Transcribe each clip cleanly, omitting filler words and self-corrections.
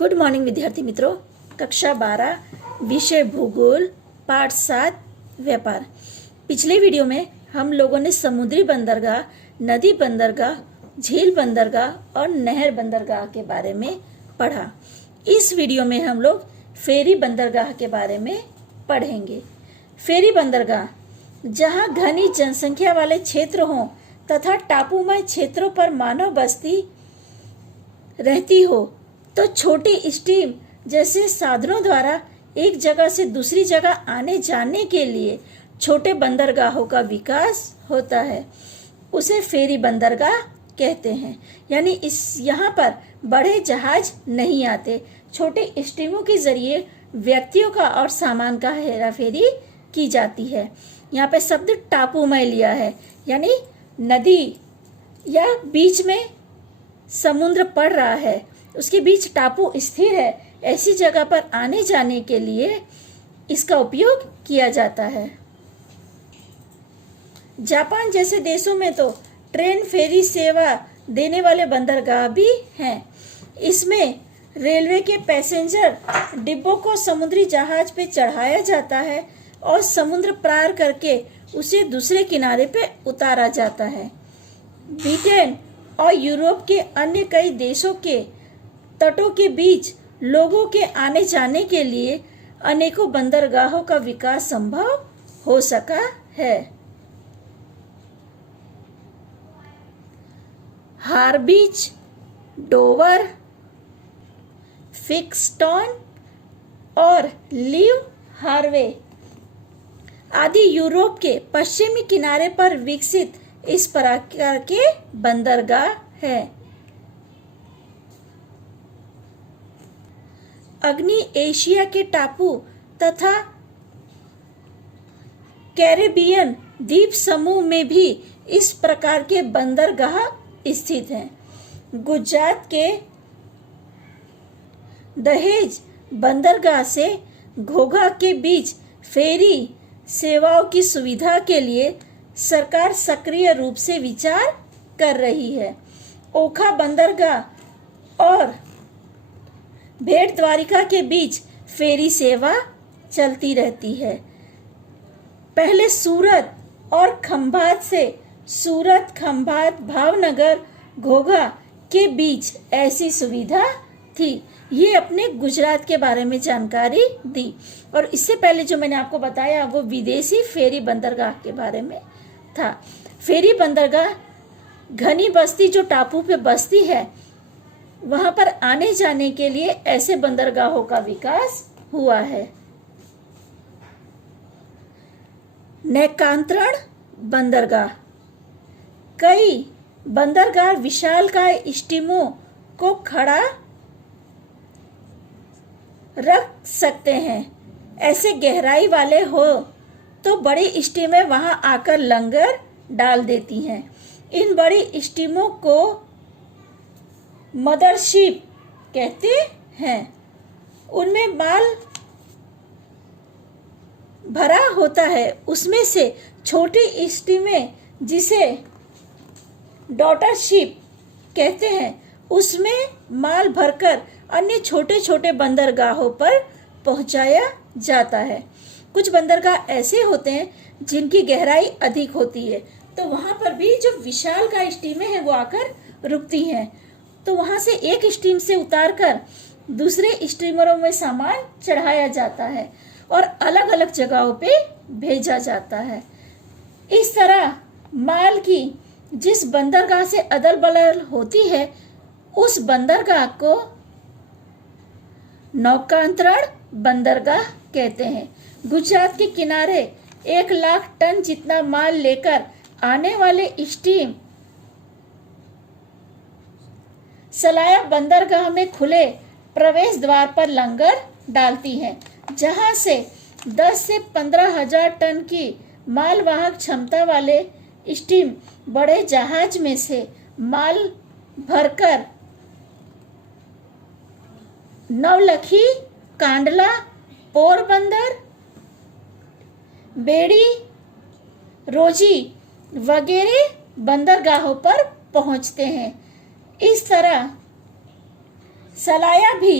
Good morning विद्यार्थी मित्रों। कक्षा 12 विषय भूगोल पाठ 7 व्यापार। पिछले वीडियो में हम लोगों ने समुद्री बंदरगाह, नदी बंदरगाह, झील बंदरगाह और नहर बंदरगाह के बारे में पढ़ा। इस वीडियो में हम लोग फेरी बंदरगाह के बारे में पढ़ेंगे। फेरी बंदरगाह जहां घनी जनसंख्या वाले क्षेत्र हों तथा टापूमय क्षेत्रों पर मानव बस्ती रहती हो तो छोटी स्टीम जैसे साधनों द्वारा एक जगह से दूसरी जगह आने जाने के लिए छोटे बंदरगाहों का विकास होता है, उसे फेरी बंदरगाह कहते हैं। यानी यहाँ पर बड़े जहाज नहीं आते, छोटे स्टीमों के जरिए व्यक्तियों का और सामान का हेराफेरी की जाती है। यहाँ पे शब्द टापूमय लिया है, यानी नदी या बीच में समुद्र पड़ रहा है, उसके बीच टापू स्थिर है, ऐसी जगह पर आने जाने के लिए इसका उपयोग किया जाता है। जापान जैसे देशों में तो ट्रेन फेरी सेवा देने वाले बंदरगाह भी हैं। इसमें रेलवे के पैसेंजर डिब्बों को समुद्री जहाज पे चढ़ाया जाता है और समुद्र पार करके उसे दूसरे किनारे पे उतारा जाता है। ब्रिटेन और यूरोप के अन्य कई देशों के तटों के बीच लोगों के आने जाने के लिए अनेकों बंदरगाहों का विकास संभव हो सका है। हार्बिच, डोवर, फिक्सटॉन और लीव हार्वे आदि यूरोप के पश्चिमी किनारे पर विकसित इस प्रकार के बंदरगाह है। अग्नि एशिया के टापू तथा कैरेबियन द्वीप समूह में भी इस प्रकार के बंदरगाह स्थित हैं। गुजरात के दहेज बंदरगाह से घोघा के बीच फेरी सेवाओं की सुविधा के लिए सरकार सक्रिय रूप से विचार कर रही है। ओखा बंदरगाह और भेड़ द्वारिका के बीच फेरी सेवा चलती रहती है। पहले सूरत और खंभात से सूरत, खंभात, भावनगर, घोघा के बीच ऐसी सुविधा थी। ये अपने गुजरात के बारे में जानकारी दी। और इससे पहले जो मैंने आपको बताया वो विदेशी फेरी बंदरगाह के बारे में था। फेरी बंदरगाह घनी बस्ती जो टापू पे बस्ती है, वहां पर आने जाने के लिए ऐसे बंदरगाहों का विकास हुआ है। नैकांतरण बंदरगाह कई बंदरगाह विशालकाय स्टीमों को खड़ा रख सकते हैं। ऐसे गहराई वाले हो तो बड़ी स्टीमें वहां आकर लंगर डाल देती हैं। इन बड़ी स्टीमों को मदरशिप कहते हैं। उनमें माल भरा होता है। उसमें से छोटी स्टीमें जिसे डॉटर शिप कहते हैं, उसमें माल भरकर अन्य छोटे छोटे बंदरगाहों पर पहुंचाया जाता है। कुछ बंदरगाह ऐसे होते हैं जिनकी गहराई अधिक होती है, तो वहां पर भी जो विशालकाय स्टीमें हैं वो आकर रुकती हैं। तो वहां से एक स्टीम से उतारकर दूसरे स्टीमरों में सामान चढ़ाया जाता है और अलग अलग जगहों पे भेजा जाता है। इस तरह माल की जिस बंदरगाह से अदल बदल होती है, उस बंदरगाह को नौकांतरण बंदरगाह कहते हैं। गुजरात के किनारे 1 लाख टन जितना माल लेकर आने वाले स्टीम सलाया बंदरगाह में खुले प्रवेश द्वार पर लंगर डालती हैं, जहां से 10 से 15 हजार टन की मालवाहक क्षमता वाले स्टीम बड़े जहाज में से माल भरकर नवलखी, कांडला, पोरबंदर, बेड़ी, रोजी वगैरह बंदरगाहों पर पहुंचते हैं। इस तरह सलाया भी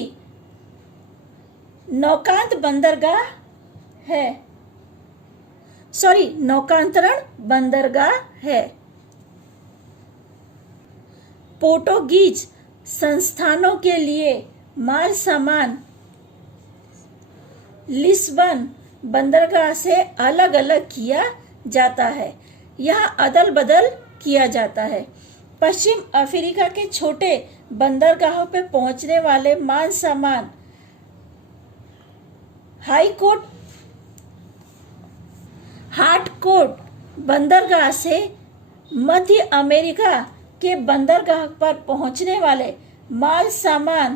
नौकांत बंदरगाह है, नौकांतरण बंदरगाह है। पोर्टुगीज संस्थानों के लिए माल सामान लिस्बन बंदरगाह से अलग अलग किया जाता है। यहाँ अदल बदल किया जाता है। पश्चिम अफ्रीका के छोटे बंदरगाहों पर पहुंचने वाले माल सामान हार्टकोट बंदरगाह से मध्य अमेरिका के बंदरगाह पर पहुंचने वाले माल सामान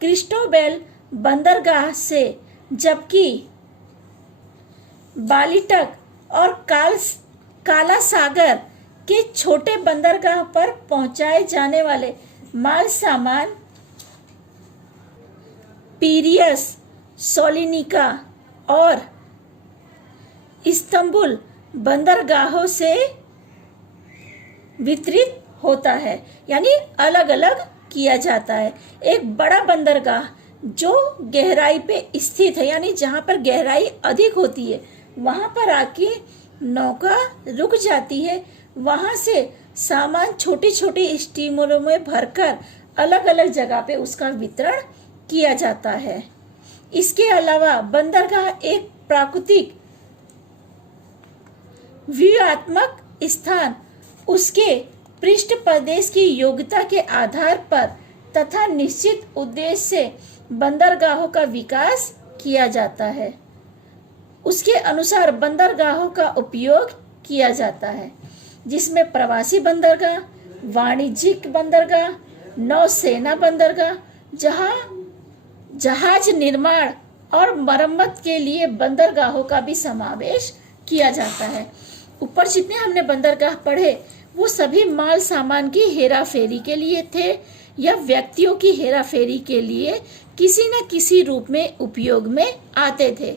क्रिस्टोबेल बंदरगाह से, जबकि बालिटक और काला सागर के छोटे बंदरगाह पर पहुंचाए जाने वाले माल सामान पीरियस, सोलिनिका और इस्तंबुल बंदरगाहों से वितरित होता है, यानी अलग अलग किया जाता है। एक बड़ा बंदरगाह जो गहराई पे स्थित है, यानी जहां पर गहराई अधिक होती है, वहां पर आके नौका रुक जाती है। वहां से सामान छोटे छोटे स्टीमरों में भरकर अलग अलग जगह पे उसका वितरण किया जाता है। इसके अलावा बंदरगाह एक प्राकृतिक व्यूहात्मक स्थान, उसके पृष्ठ प्रदेश की योग्यता के आधार पर तथा निश्चित उद्देश्य से बंदरगाहों का विकास किया जाता है। उसके अनुसार बंदरगाहों का उपयोग किया जाता है, जिसमें प्रवासी बंदरगाह, वाणिज्यिक बंदरगाह, नौसेना बंदरगाह, जहां जहाज निर्माण और मरम्मत के लिए बंदरगाहों का भी समावेश किया जाता है। ऊपर जितने हमने बंदरगाह पढ़े वो सभी माल सामान की हेरा फेरी के लिए थे या व्यक्तियों की हेरा फेरी के लिए किसी न किसी रूप में उपयोग में आते थे।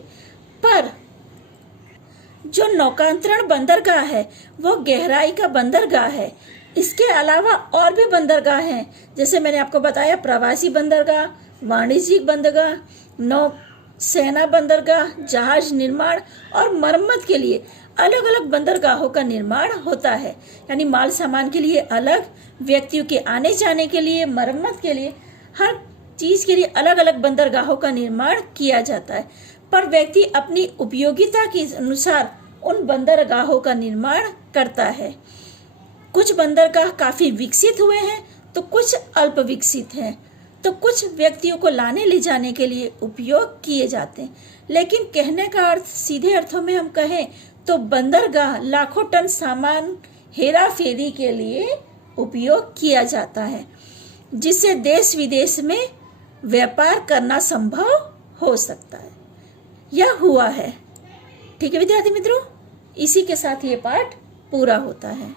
पर जो नौकांतरण बंदरगाह है वो गहराई का बंदरगाह है। इसके अलावा और भी बंदरगाह हैं, जैसे मैंने आपको बताया प्रवासी बंदरगाह, वाणिज्यिक बंदरगाह, नौसेना बंदरगाह, जहाज निर्माण और मरम्मत के लिए अलग अलग बंदरगाहों का निर्माण होता है। यानी माल सामान के लिए अलग, व्यक्तियों के आने जाने के लिए, मरम्मत के लिए, हर चीज के लिए अलग अलग बंदरगाहों का निर्माण किया जाता है। पर व्यक्ति अपनी उपयोगिता के अनुसार उन बंदरगाहों का निर्माण करता है। कुछ बंदरगाह काफी विकसित हुए हैं तो कुछ अल्प विकसित हैं, तो कुछ व्यक्तियों को लाने ले जाने के लिए उपयोग किए जाते हैं। लेकिन कहने का अर्थ सीधे अर्थों में हम कहें तो बंदरगाह लाखों टन सामान हेरा फेरी के लिए उपयोग किया जाता है, जिससे देश विदेश में व्यापार करना संभव हो सकता है या हुआ है। ठीक है विद्यार्थी मित्रों, इसी के साथ ये पाठ पूरा होता है।